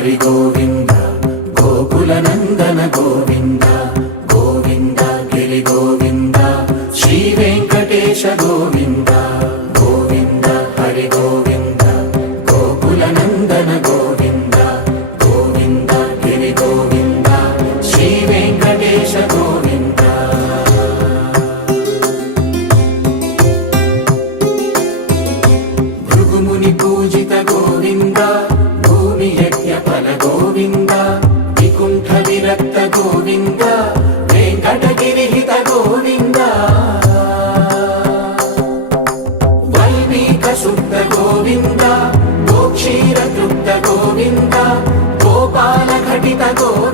హరి గోవింద గోకుల నందన గోవింద గోవింద గిరి గోవింద శ్రీ వెంకటేశ గోవింద గోవింద హరి గోవింద గోకుల నందన గోవింద గోవింద గిరి గోవింద శ్రీ వెంకటేశ గోవింద భృగుముని పూజిత గోవింద భూమి యజ్ఞ ఫల గోవింద వికుంఠ విరక్త గోవింద వెంకటగిరిహిత గోవింద వల్మీక శుద్ధ గోవింద గోక్షీర తృప్త గోవింద గోపాల ఘటిత గోవింద